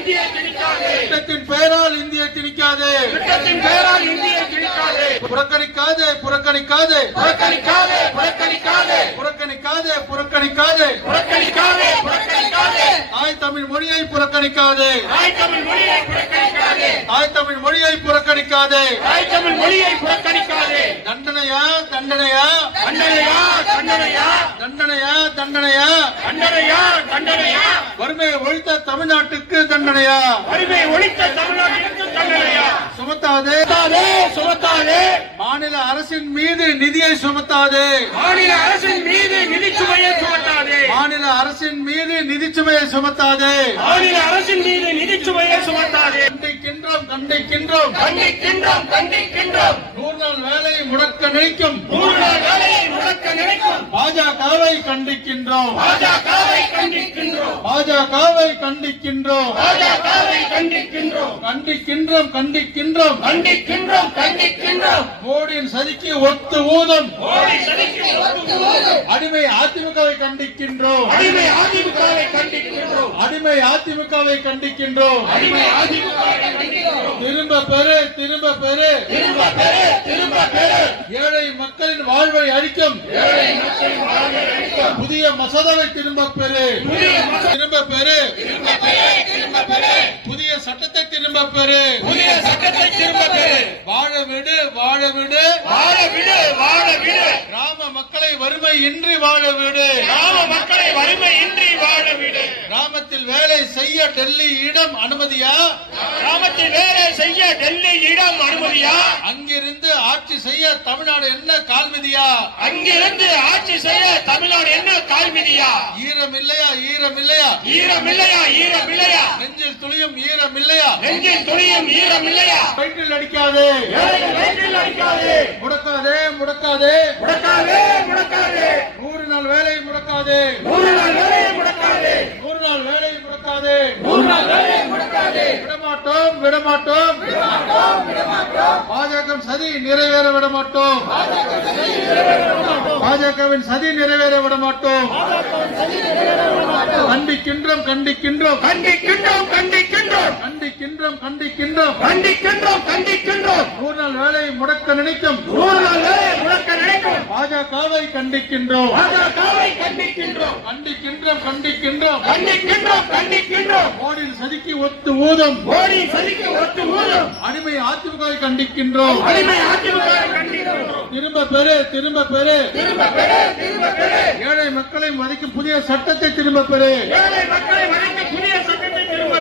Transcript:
இந்தியை திணிக்காதே, திட்டத்தின் பெயரால் இந்தியை திணிக்காதே, திட்டத்தின் பெயரால் இந்தியை திணிக்காதே, புறக்கணிக்காதே புறக்கணிக்காதே புறக்கணிக்காதே புறக்கணிக்காதே புறக்கணிக்காதே புறக்கணிக்காதே புறக்கணிக்காதே புறக்கணிக்காதே, தாய் தமிழ் மொழியை புறக்கணிக்காதே, தாய் தமிழ் மொழியை புறக்கணிக்காதே, தாய் தமிழ் மொழியை புறக்கணிக்காதே, தாய் தமிழ் மொழியை புறக்கணிக்காதே. தண்டனையா தண்டனையா தண்டனையா தண்டனையா தண்டனையா தண்டனையா தண்டனையா தண்டனையா, வறுமையை ஒழித்த தமிழ்நாட்டுக்கு தண்டனையா, வறுமை ஒழித்த தமிழ்நாட்டிற்கு தண்டனையா. சுமத்தாதே சுமத்தாதே சுமத்தாதே, மாநில அரசின் மீது நிதியை சுமத்தாதே, மாநில அரசின் மீது நிதிச்சுமையை சுமத்தாதே, மாநில அரசின் மீது நிதிச்சுமையை சுமத்தாதே, மாநில அரசின் மீது நிதிச்சுமையை சுமத்தாதே. கண்டிக்கின்றோம் கண்டிக்கின்றோம் கண்டிக்கின்றோம் கண்டிக்கின்றோம், 100 நாள் வேலையை முடக்க நினைக்கும் 100 நாள் வேலையை முடக்க நினைக்கும் பாஜகவை கண்டிக்கின்றோம், பாஜகவை கண்டிக்கின்றோம், பாஜகவை கண்டிக்கின்றோம், பாஜகவை கண்டிக்கின்றோம், கண்டிக்கின்றோம் கண்டிக்கின்றோம் கண்டிக்கின்றோம் கண்டிக்கின்றோம். மோடியின் சதிக்கு ஒத்து ஊதும் மோடி சதிக்கு ஒத்து ஊதும் அடிமை அதிமுகவை கண்டிக்கின்றோம், அடிமை அதிமுகவை கண்டிக்கின்றோம், அடிமை அதிமுகவை கண்டிக்கின்றோம், அடிமை அதிமுகவை கண்டிக்கின்றோம். திரும்ப பெறு திரும்ப பெறு திரும்ப பெறு திரும்ப பெறு, ஏழை மக்களின் வாழ்வை அளிக்கும் ஏழை மக்களின் வாழ்வை அளிக்கும் புதிய மசோதாவை திரும்ப பெறு புதிய திரும்ப பெறு திரும்ப பெறு திரும்ப பெறு, புதிய சட்டத்தை திரும்ப பெறு புதிய சட்டத்தை திரும்ப பெறு. வாழ விடு வாழ விடு வாழ விடு வாழ விடு, கிராம மக்களை வறுமை இன்றி வாழ விடு, கிராம மக்களை வறுமை இன்றி வாழ விடு. கிராமத்தில் வேலை செய்ய டெல்லி இடம் அனுமதியா, கிராமத்தில் வேலை செய்ய டெல்லி இடம் அனுமதியா, அங்கிருந்து ஆட்சி செய்ய தமிழ்நாடு என்ன கால்விதியா, அங்கிருந்து ஆட்சி செய்ய தமிழ்நாடு என்ன கால்விதியா, ஈரம் இல்லையா ஈரம் இல்லையா ஈரம் இல்லையா ஈரம் இல்லையா, நெஞ்சில் துளியும் ஈரம் இல்லையா, நெஞ்சில் துணியும் ஈரம் இல்லையா, வயிற்றில் அடிக்காதே ஏழைகள் வயிற்றில் அடிக்காதே, முடக்காதே முடக்காதே முடக்காதே முடக்காதே, 100 நாள் வேலை முடக்காதே 100 நாள் வேலையை முடக்காதே, 100 நாள் வேலை முடக்காதே 100 நாள் வேலையை முடக்காதே. விடமாட்டோம் விடமாட்டோம் பாஜக சதி நிறைவேற விடமாட்டோம், பாஜகவின் சதி நிறைவேற விடமாட்டோம், கண்டிக்கின்றோம் கண்டிக்கின்றோம் கண்டிக்கின்றோம் கண்டிக்கின்றோம் கண்டிக்கின்றோம் கண்டிக்கின்றோம் கண்டிக்கின்றோம் கண்டிக்கின்றோம், 100 நாள் வேலை முடக்க நினைக்கும் 100 நாள் வேலையை முடக்க நினைக்கும் பாஜகவை கண்டிக்கின்றோம், பாஜகவை கண்டிக்கின்றோம், கண்டிக்கின்றோம் கண்டிக்கின்றோம் கண்டிக்கின்றோம் கண்டிக்கின்றோம். மோடியின் சதிக்கு ஒத்து ஊதும் மோடி சதிக்கு ஒத்து ஊதும் அடிமை அதிமுகவை கண்டிக்கின்றோம், அடிமை அதிமுகவை கண்டிக்கின்றோம். திரும்ப பெறு திரும்ப பெறு திரும்ப பெறு திரும்ப பெறு, ஏழை மக்களை மதிக்கும் புதிய சட்டத்தை திரும்ப பெறு, ஏழை மக்களை வணங்க புதிய